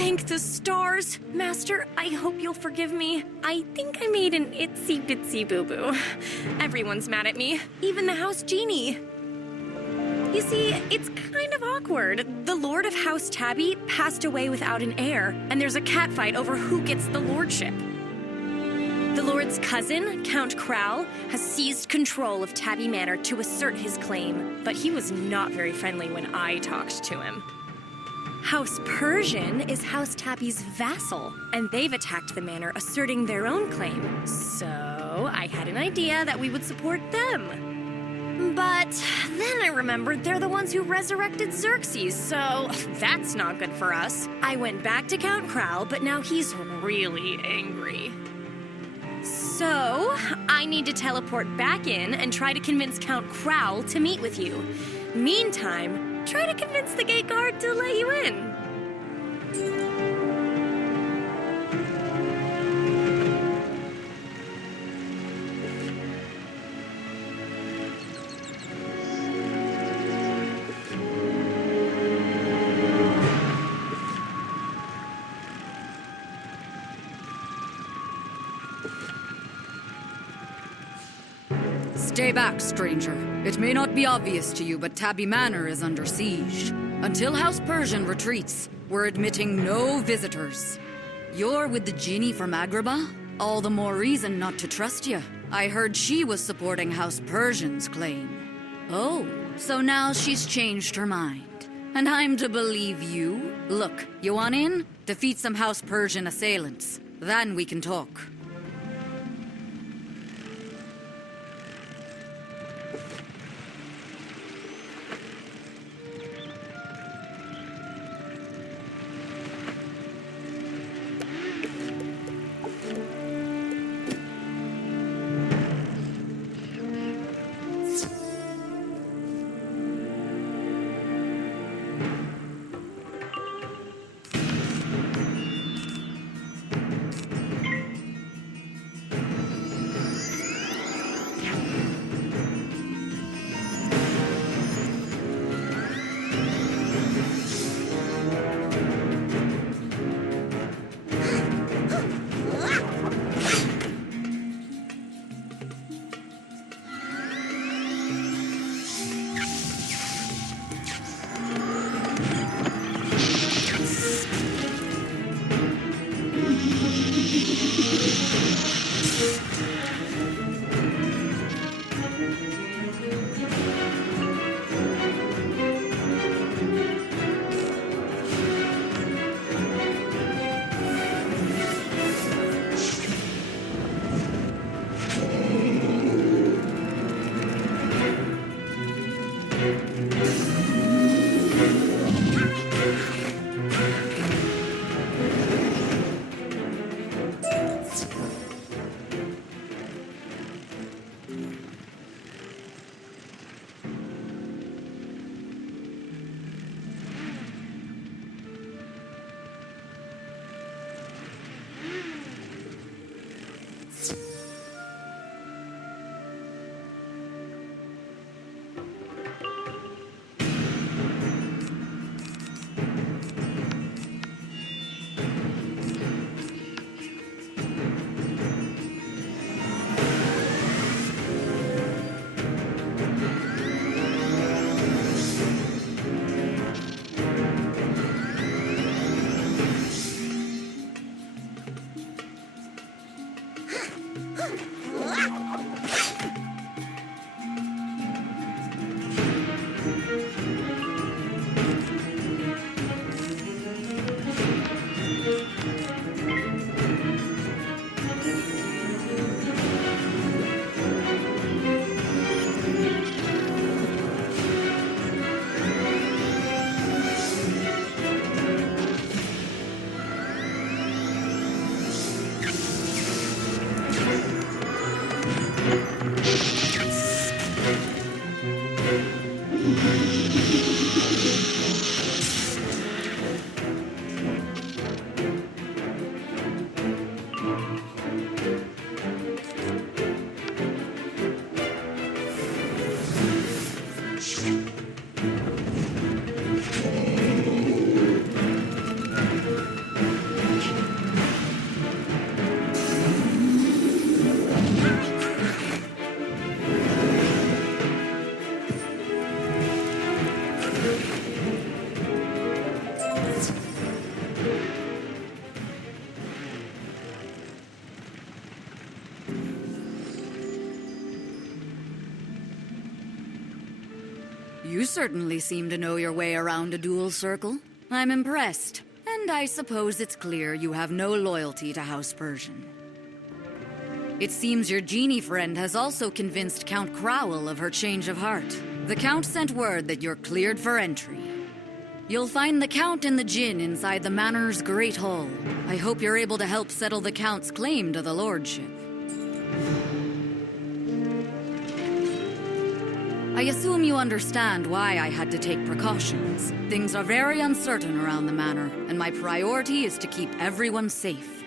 Thank the stars! Master, I hope you'll forgive me. I think I made an itsy-bitsy boo-boo. Everyone's mad at me, even the house genie. You see, it's kind of awkward. The Lord of House Tabbi passed away without an heir, and there's a catfight over who gets the lordship. The Lord's cousin, Count Caterwaul, has seized control of Tabbi Manor to assert his claim, but he was not very friendly when I talked to him. House Persian is House Tabbi's vassal, and they've attacked the manor, asserting their own claim. So I had an idea that we would support them. But then I remembered they're the ones who resurrected Xerxes, so that's not good for us. I went back to Count Caterwaul, but now he's really angry. So I need to teleport back in and try to convince Count Caterwaul to meet with you. Meantime, try to convince the gate guard to let you in. Stay back, stranger. It may not be obvious to you, but Tabbi Manor is under siege. Until House Persian retreats, we're admitting no visitors. You're with the genie from Agrabah? All the more reason not to trust you. I heard she was supporting House Persian's claim. Oh, so now she's changed her mind. And I'm to believe you? Look, you want in? Defeat some House Persian assailants. Then we can talk. You certainly seem to know your way around a dual circle. I'm impressed. And I suppose it's clear you have no loyalty to House Persian. It seems your genie friend has also convinced Count Crowell of her change of heart. The Count sent word that you're cleared for entry. You'll find the Count and the Djinn inside the Manor's Great Hall. I hope you're able to help settle the Count's claim to the Lordship. I assume you understand why I had to take precautions. Things are very uncertain around the Manor, and my priority is to keep everyone safe.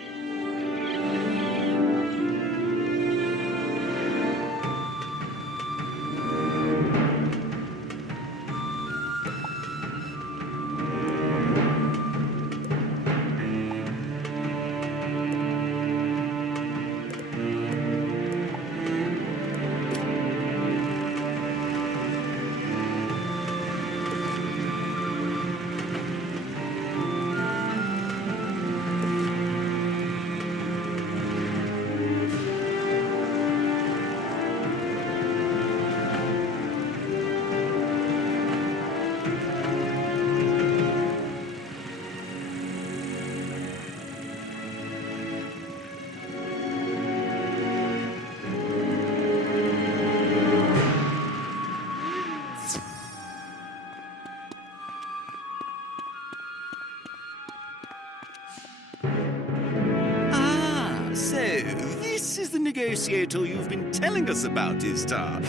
This is the negotiator you've been telling us about, Istar.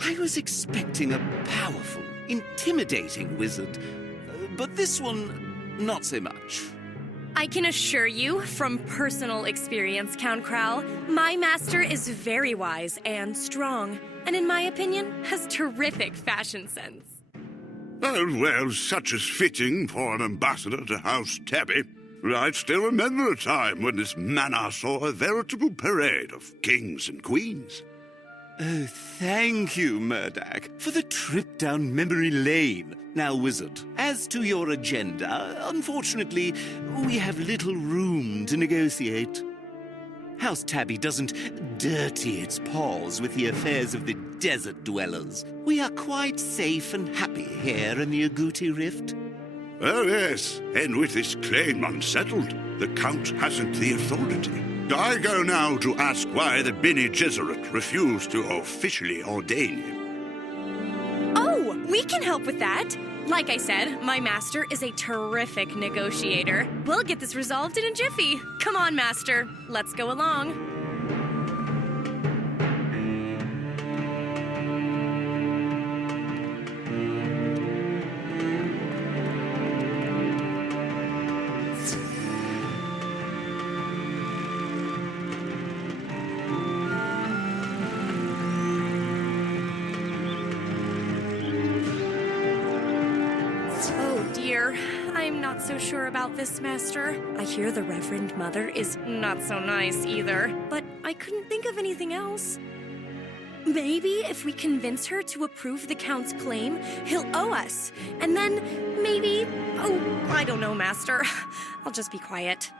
I was expecting a powerful, intimidating wizard, but this one, not so much. I can assure you, from personal experience, Count Crowell, my master is very wise and strong, and in my opinion, has terrific fashion sense. Oh, well, such is fitting for an ambassador to House Tabbi. I still remember a time when this manor saw a veritable parade of kings and queens. Oh, thank you, Murdoch, for the trip down memory lane. Now, Wizard, as to your agenda, unfortunately, we have little room to negotiate. House Tabbi doesn't dirty its paws with the affairs of the desert dwellers. We are quite safe and happy here in the Agouti Rift. Oh, yes, and with this claim unsettled, the Count hasn't the authority. I go now to ask why the Bene Gesserit refused to officially ordain him. Oh, we can help with that. Like I said, my master is a terrific negotiator. We'll get this resolved in a jiffy. Come on, master. Let's go along. I'm not so sure about this, Master. I hear the Reverend Mother is not so nice either, but I couldn't think of anything else. Maybe if we convince her to approve the Count's claim, he'll owe us. And then maybe... Oh, I don't know, Master. I'll just be quiet.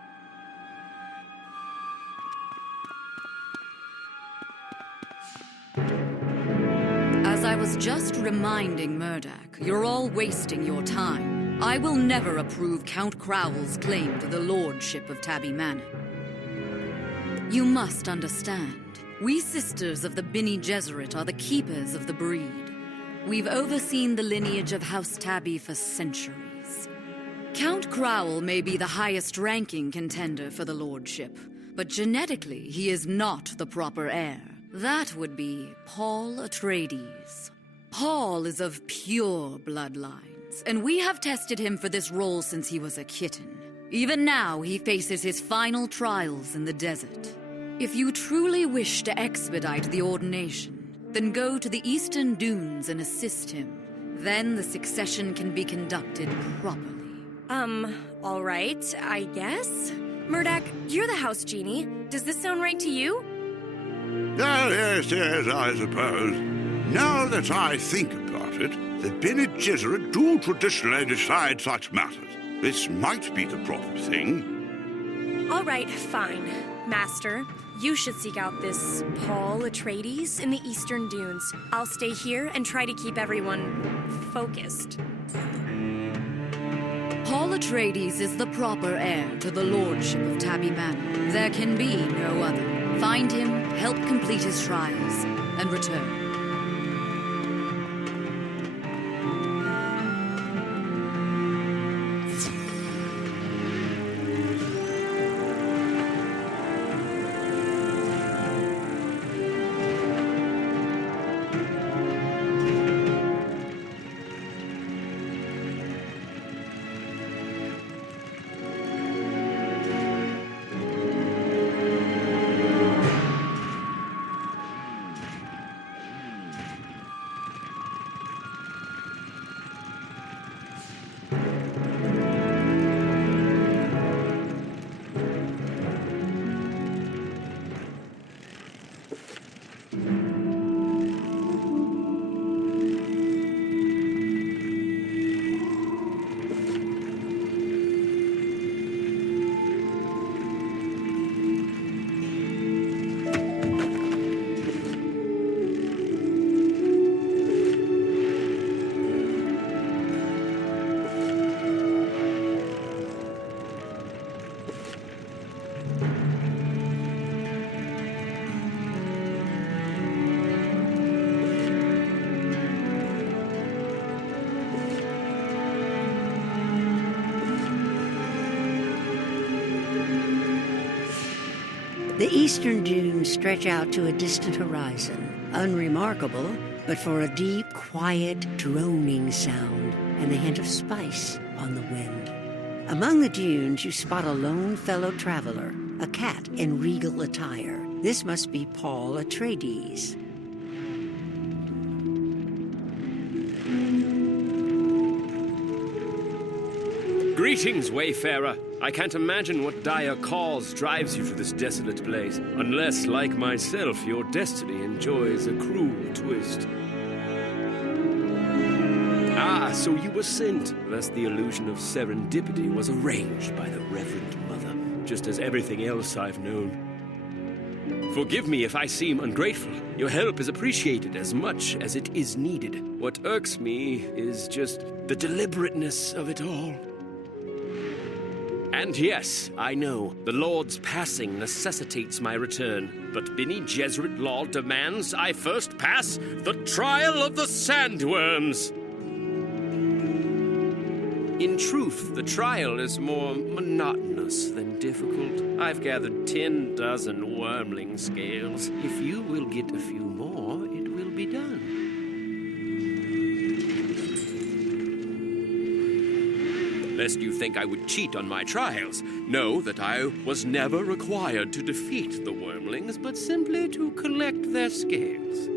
As I was just reminding Murdoch, you're all wasting your time. I will never approve Count Crowell's claim to the lordship of Tabbi Manor. You must understand, we sisters of the Bene Gesserit are the keepers of the breed. We've overseen the lineage of House Tabbi for centuries. Count Crowell may be the highest-ranking contender for the lordship, but genetically he is not the proper heir. That would be Paul Atreides. Paul is of pure bloodline, and we have tested him for this role since he was a kitten. Even now, he faces his final trials in the desert. If you truly wish to expedite the ordination, then go to the Eastern Dunes and assist him. Then the succession can be conducted properly. All right, I guess. Murdoch, you're the house genie. Does this sound right to you? Oh, yes, I suppose. Now that I think about it, the Bene Gesserit do traditionally decide such matters. This might be the proper thing. All right, fine. Master, You should seek out this Paul Atreides in the Eastern Dunes. I'll stay here and try to keep everyone focused. Paul Atreides is the proper heir to the lordship of Tabbi Manor. There can be no other. Find him, help complete his trials, and return. The eastern dunes stretch out to a distant horizon, unremarkable, but for a deep, quiet, droning sound and the hint of spice on the wind. Among the dunes, you spot a lone fellow traveler, a cat in regal attire. This must be Paul Atreides. Greetings, Wayfarer. I can't imagine what dire cause drives you to this desolate place, unless, like myself, your destiny enjoys a cruel twist. Ah, so you were sent, lest the illusion of serendipity was arranged by the Reverend Mother, just as everything else I've known. Forgive me if I seem ungrateful. Your help is appreciated as much as it is needed. What irks me is just the deliberateness of it all. And yes, I know, the Lord's passing necessitates my return, but Bene Gesserit law demands I first pass the trial of the sandworms. In truth, the trial is more monotonous than difficult. I've gathered 10 dozen wormling scales. If you will get a few more, it will be done. Lest you think I would cheat on my trials, know that I was never required to defeat the wormlings, but simply to collect their scales.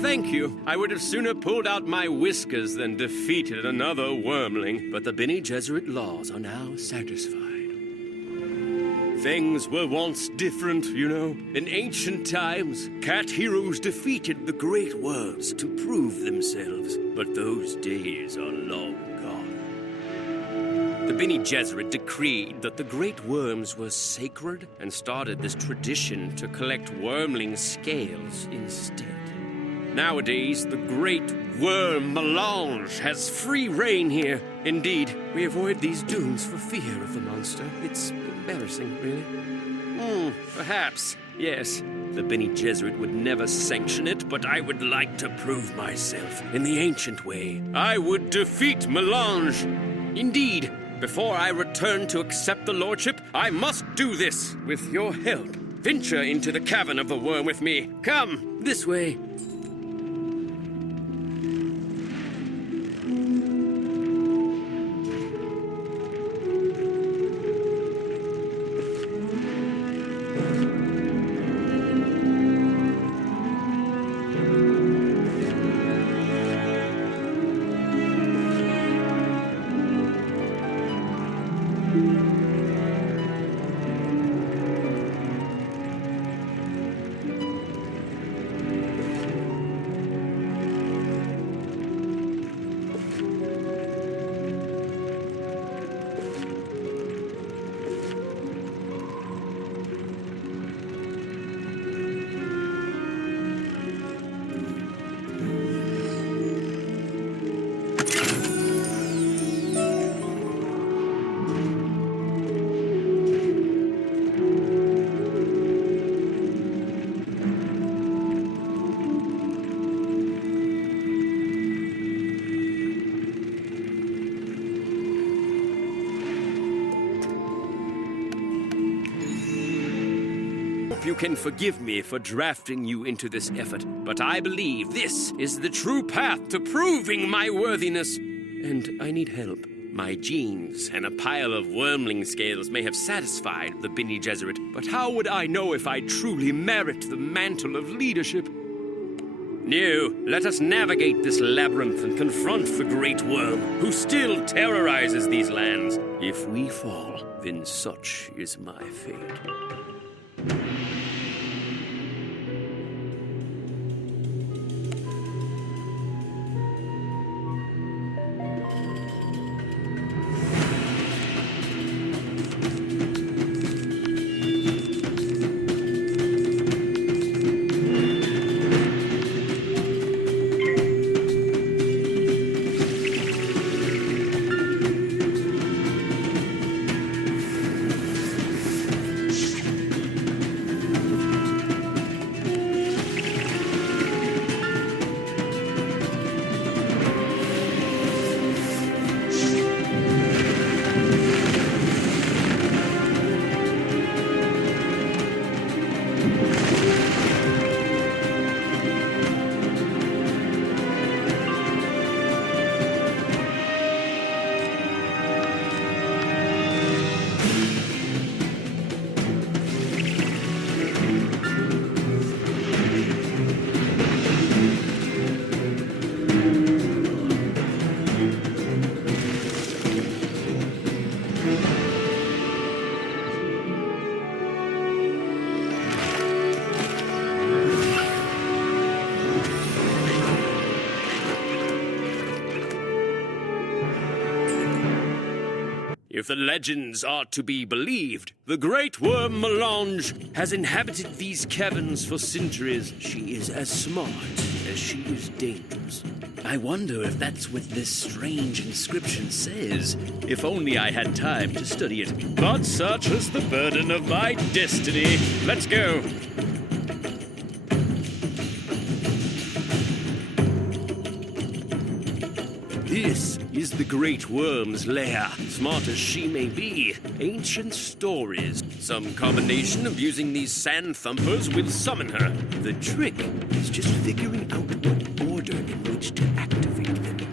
Thank you. I would have sooner pulled out my whiskers than defeated another wormling, but the Bene Gesserit laws are now satisfied. Things were once different, you know. In ancient times, cat heroes defeated the great worms to prove themselves, but those days are long gone. The Bene Gesserit decreed that the great worms were sacred and started this tradition to collect wormling scales instead. Nowadays, the great worm melange has free reign here. Indeed, we avoid these dunes for fear of the monster. It's embarrassing, really. Perhaps, yes. The Bene Gesserit would never sanction it, but I would like to prove myself in the ancient way. I would defeat melange. Indeed, before I return to accept the lordship, I must do this with your help. Venture into the cavern of the worm with me. Come, this way. You can forgive me for drafting you into this effort, but I believe this is the true path to proving my worthiness. And I need help. My genes and a pile of wormling scales may have satisfied the Bene Gesserit, but how would I know if I truly merit the mantle of leadership? No, let us navigate this labyrinth and confront the great worm, who still terrorizes these lands. If we fall, then such is my fate. If the legends are to be believed, the great worm melange has inhabited these caverns for centuries. She is as smart as she is dangerous. I wonder if that's what this strange inscription says. If only I had time to study it. But such is the burden of my destiny. Let's go. This is the great worm's lair. Smart as she may be, ancient stories. Some combination of using these sand thumpers will summon her. The trick is just figuring out what order in which to activate them.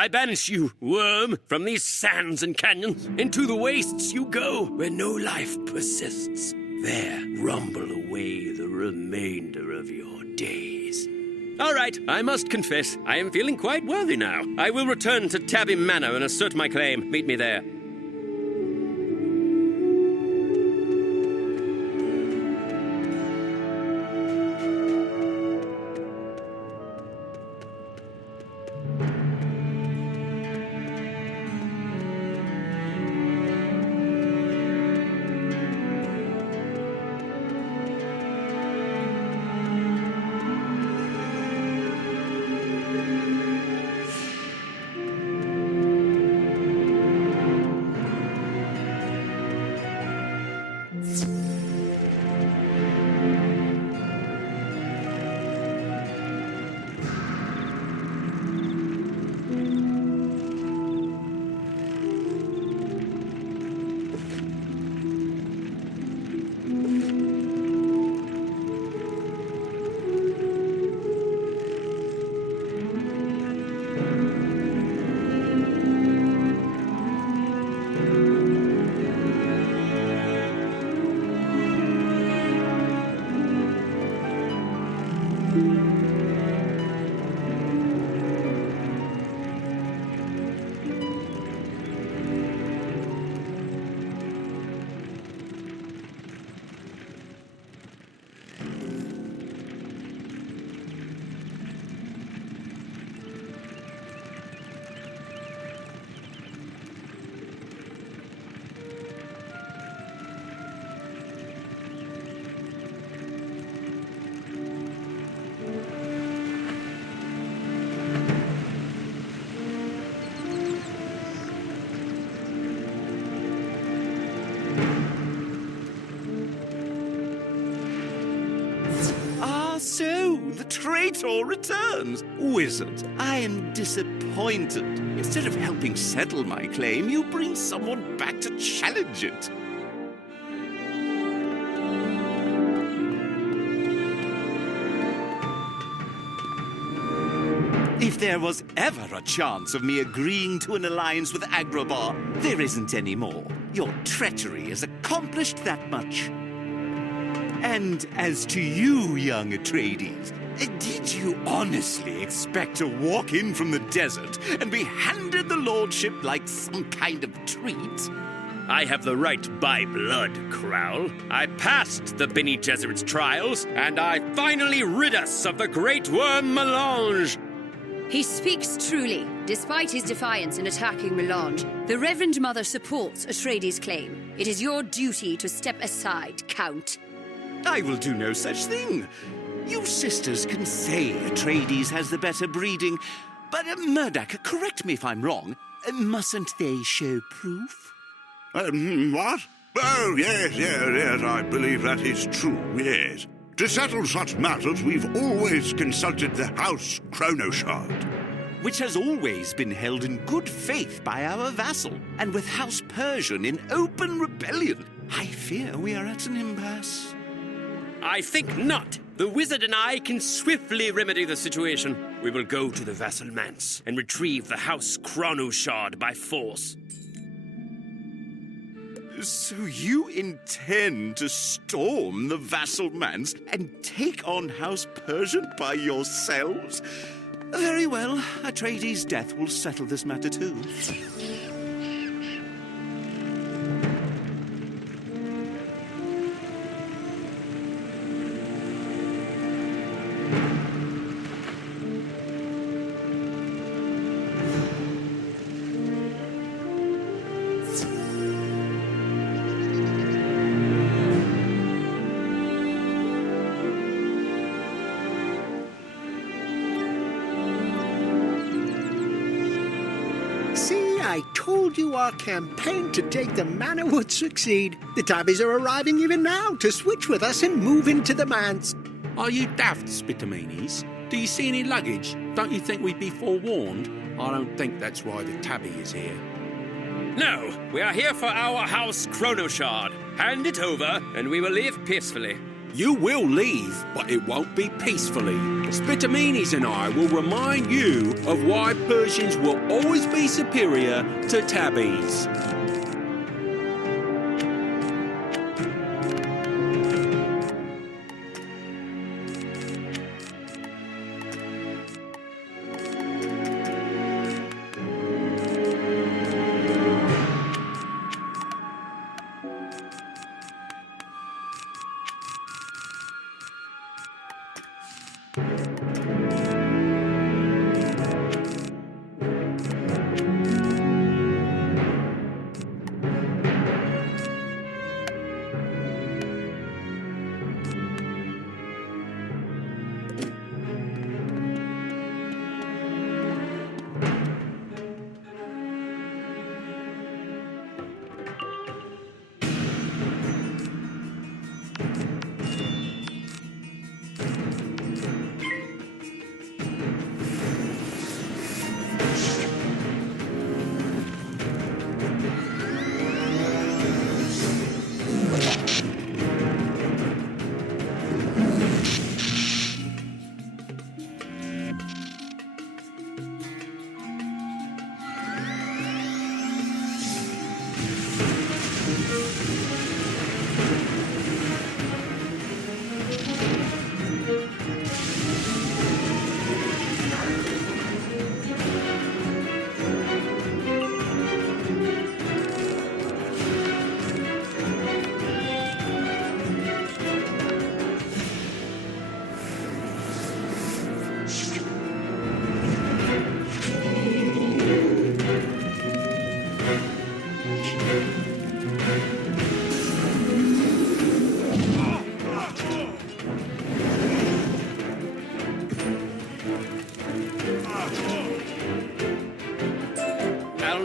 I banish you, worm, from these sands and canyons. Into the wastes you go, where no life persists. There rumble away the remainder of your days. All right, I must confess, I am feeling quite worthy now. I will return to Tabbi Manor and assert my claim. Meet me there. so, the traitor returns. Wizard, I am disappointed. Instead of helping settle my claim, you bring someone back to challenge it. If there was ever a chance of me agreeing to an alliance with Agrabah, there isn't any more. Your treachery has accomplished that much. And as to you, young Atreides, did you honestly expect to walk in from the desert and be handed the lordship like some kind of treat? I have the right by blood, Crowl. I passed the Bene Gesserit's trials, and I finally rid us of the Great Worm Melange. He speaks truly. Despite his defiance in attacking Melange, the Reverend Mother supports Atreides' claim. It is your duty to step aside, Count. I will do no such thing. You sisters can say Atreides has the better breeding, but Murdoch, correct me if I'm wrong, mustn't they show proof? What? Oh, yes, I believe that is true, yes. To settle such matters, we've always consulted the House Chronoshard. Which has always been held in good faith by our vassal, and with House Persian in open rebellion. I fear we are at an impasse. I think not. The wizard and I can swiftly remedy the situation. We will go to the vassal manse and retrieve the House Chronoshard by force. So you intend to storm the vassal manse and take on House Persian by yourselves? Very well, Atreides' death will settle this matter too. I told you our campaign to take the manor would succeed. The Tabbis are arriving even now to switch with us and move into the manse. Are you daft, Spitamenes? Do you see any luggage? Don't you think we'd be forewarned? I don't think that's why the Tabbi is here. No, we are here for our House Chronoshard. Hand it over, and we will leave peacefully. You will leave, but it won't be peacefully. Spitamenes and I will remind you of why Persians will always be superior to Tabbis.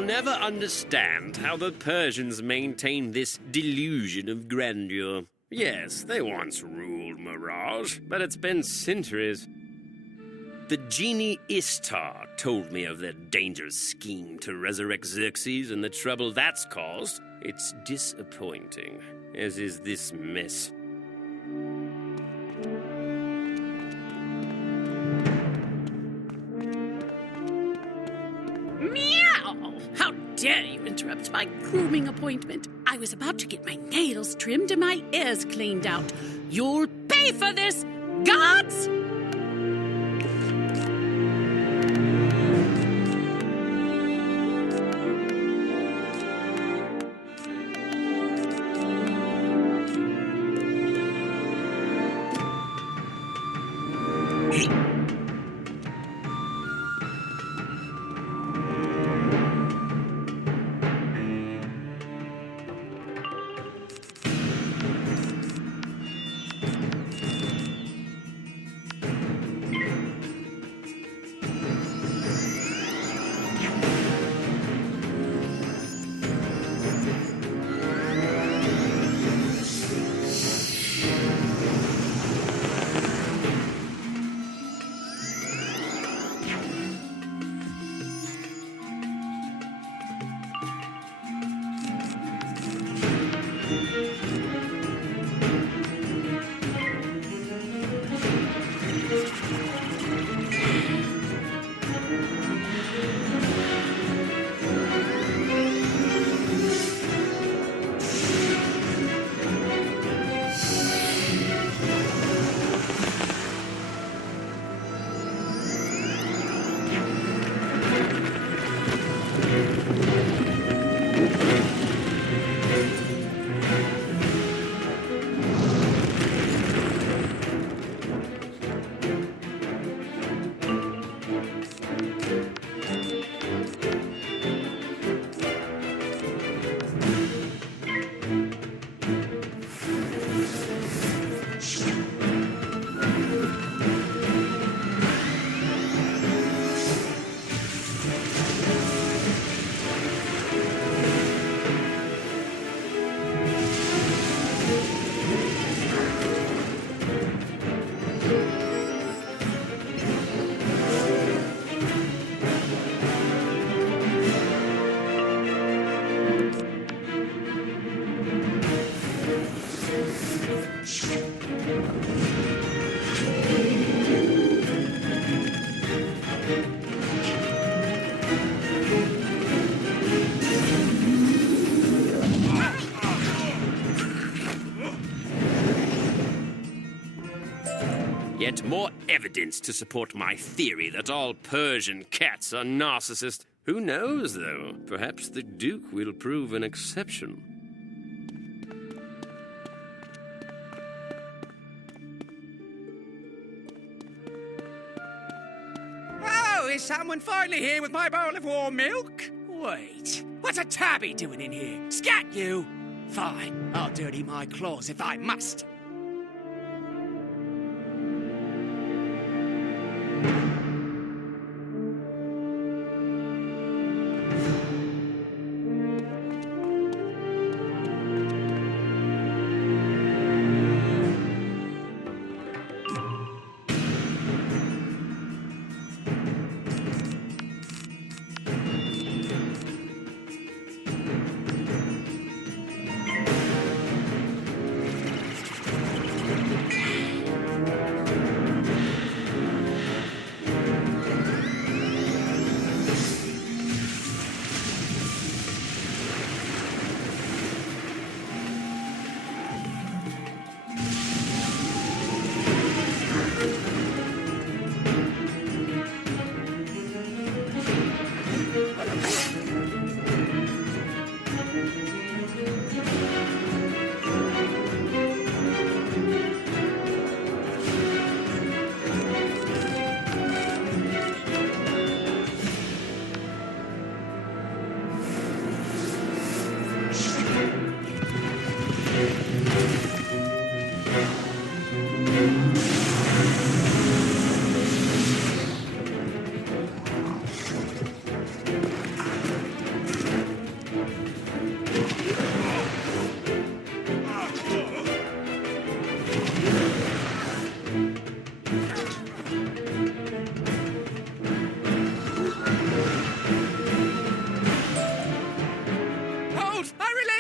Never understand how the Persians maintain this delusion of grandeur. Yes, they once ruled old mirage, but it's been centuries. The genie Istar told me of their dangerous scheme to resurrect Xerxes and the trouble that's caused. It's disappointing, as is this mess. Meow! How dare you interrupt my grooming appointment? I was about to get my nails trimmed and my ears cleaned out. You'll pay for this, gods! Yet more evidence to support my theory that all Persian cats are narcissists. Who knows, though? Perhaps the Duke will prove an exception. Oh, is someone finally here with my bowl of warm milk? Wait, what's a tabby doing in here? Scat, you! Fine, I'll dirty my claws if I must.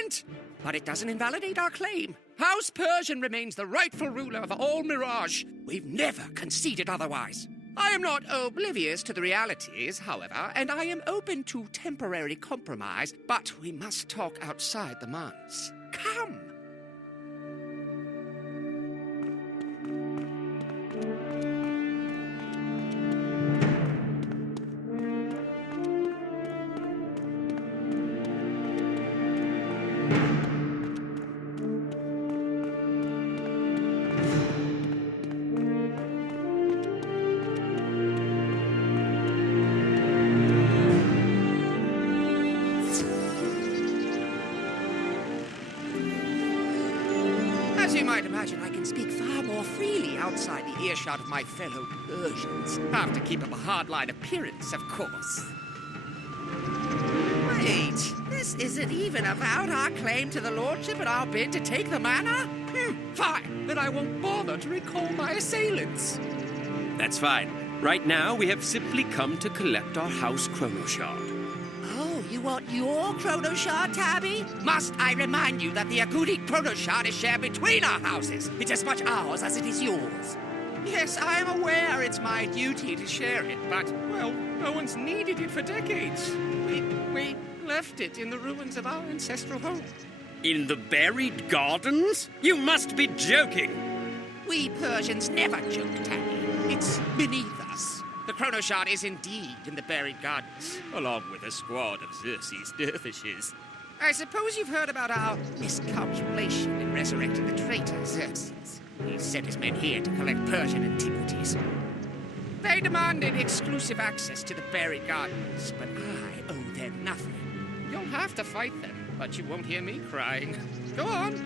agreement, but it doesn't invalidate our claim. House Persian remains the rightful ruler of all Mirage. We've never conceded otherwise. I am not oblivious to the realities, however, and I am open to temporary compromise, but we must talk outside the months. Come. As you might imagine, I can speak far more freely outside the earshot of my fellow Persians. Have to keep up a hardline appearance, of course. Wait, this isn't even about our claim to the lordship and our bid to take the manor? Fine, then I won't bother to recall my assailants. That's fine. Right now, we have simply come to collect our house chronoshard. Oh, you want your chronoshard, Tabbi? Must I remind you that the Agudi chronoshard is shared between our houses? It's as much ours as it is yours. Yes, I am aware it's my duty to share it, but, well, no one's needed it for decades. We left it in the ruins of our ancestral home. In the buried gardens? You must be joking! We Persians never joke, Tabbi. It's beneath us. The chronoshard is indeed in the buried gardens, along with a squad of Xerxes' dervishes. I suppose you've heard about our miscalculation in resurrecting the traitor Xerxes. He sent his men here to collect Persian antiquities. They demanded exclusive access to the buried gardens, but I owe them nothing. You'll have to fight them, but you won't hear me crying. Go on.